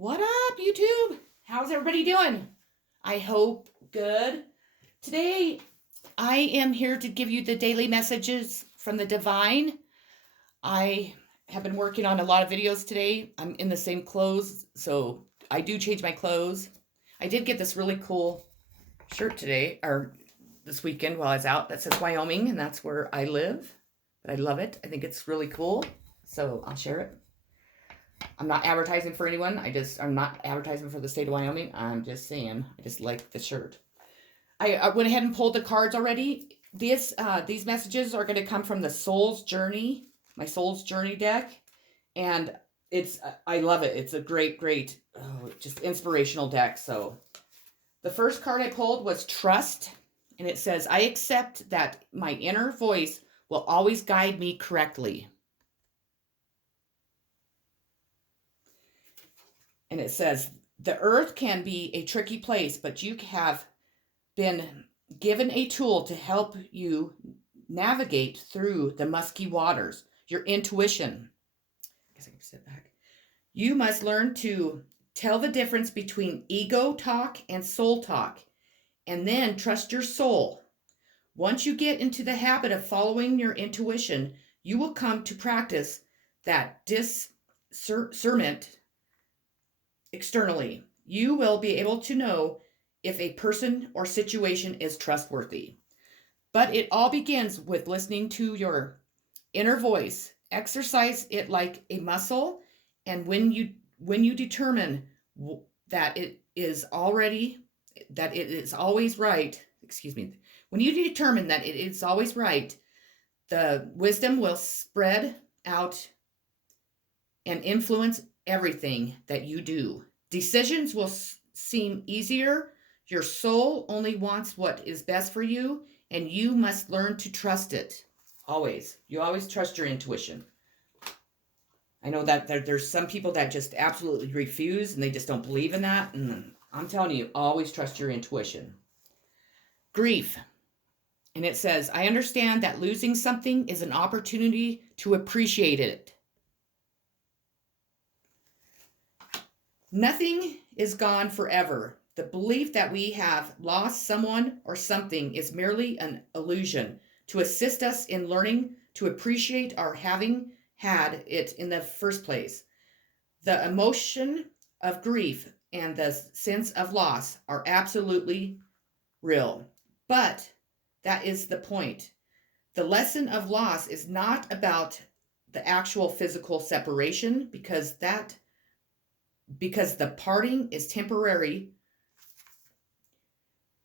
What up, YouTube? How's everybody doing? I hope good. Today, I am here to give you the daily messages from the divine. I have been working on a lot of videos today. I'm in the same clothes, so I do change my clothes. I did get this really cool shirt today, or this weekend while I was out, that says Wyoming, and that's where I live. But I love it. I think it's really cool, so I'll share it. I'm not advertising for anyone. I'm not advertising for the state of Wyoming. I'm just saying, I just like the shirt. I went ahead and pulled the cards already. These messages are going to come from the Soul's Journey, my Soul's Journey deck, and I love it. It's a great, just inspirational deck. So the first card I pulled was Trust, and it says, I accept that my inner voice will always guide me correctly. And it says, the earth can be a tricky place, but you have been given a tool to help you navigate through the musky waters. Your intuition. I guess I can sit back. You must learn to tell the difference between ego talk and soul talk, and then trust your soul. Once you get into the habit of following your intuition, you will come to practice that discernment externally. You will be able to know if a person or situation is trustworthy. But it all begins with listening to your inner voice. Exercise it like a muscle, and when you determine that it is always right, when you determine that it is always right, the wisdom will spread out and influence everything that you do. Decisions will seem easier. Your soul only wants what is best for you, and you must learn to trust it. Always. You always trust your intuition. I know that there's some people that just absolutely refuse and they just don't believe in that. And I'm telling you, always trust your intuition. Grief. And it says, I understand that losing something is an opportunity to appreciate it. Nothing is gone forever. The belief that we have lost someone or something is merely an illusion to assist us in learning to appreciate our having had it in the first place. The emotion of grief and the sense of loss are absolutely real. But that is the point. The lesson of loss is not about the actual physical separation because the parting is temporary.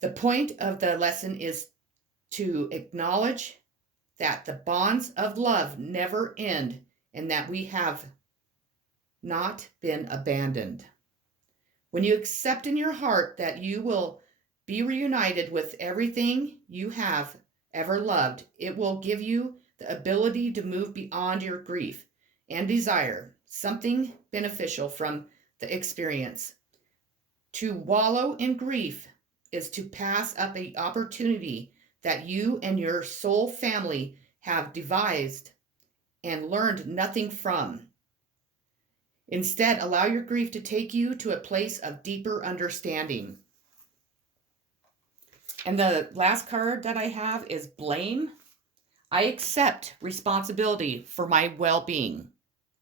The point of the lesson is to acknowledge that the bonds of love never end and that we have not been abandoned. When you accept in your heart that you will be reunited with everything you have ever loved, it will give you the ability to move beyond your grief and desire something beneficial from the experience. To wallow in grief is to pass up an opportunity that you and your soul family have devised and learned nothing from. Instead, allow your grief to take you to a place of deeper understanding. And the last card that I have is blame. I accept responsibility for my well-being.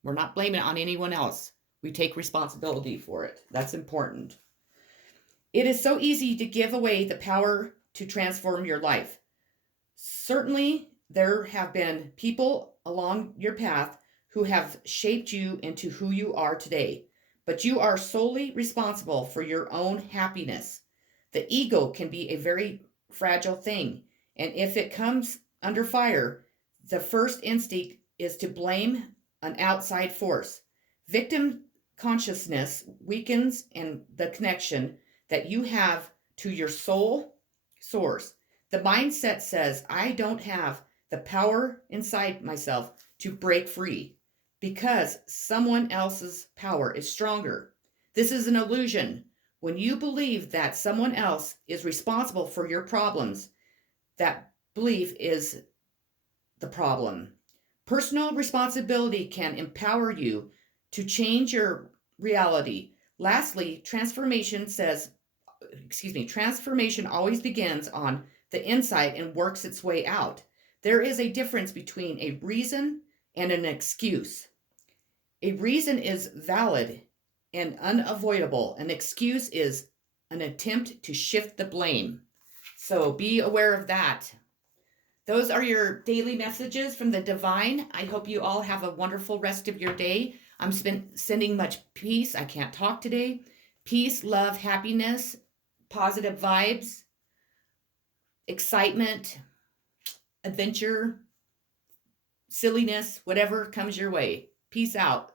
We're not blaming it on anyone else. We take responsibility for it. That's important. It is so easy to give away the power to transform your life. Certainly, there have been people along your path who have shaped you into who you are today, but you are solely responsible for your own happiness. The ego can be a very fragile thing, and if it comes under fire, the first instinct is to blame an outside force. Victim consciousness weakens and the connection that you have to your soul source. The mindset says, I don't have the power inside myself to break free because someone else's power is stronger. This is an illusion. When you believe that someone else is responsible for your problems, that belief is the problem. Personal responsibility can empower you to change your reality. Lastly, transformation always begins on the inside and works its way out. There is a difference between a reason and an excuse. A reason is valid and unavoidable. An excuse is an attempt to shift the blame. So be aware of that. Those are your daily messages from the divine. I hope you all have a wonderful rest of your day. I'm sending much peace. I can't talk today. Peace, love, happiness, positive vibes, excitement, adventure, silliness, whatever comes your way. Peace out.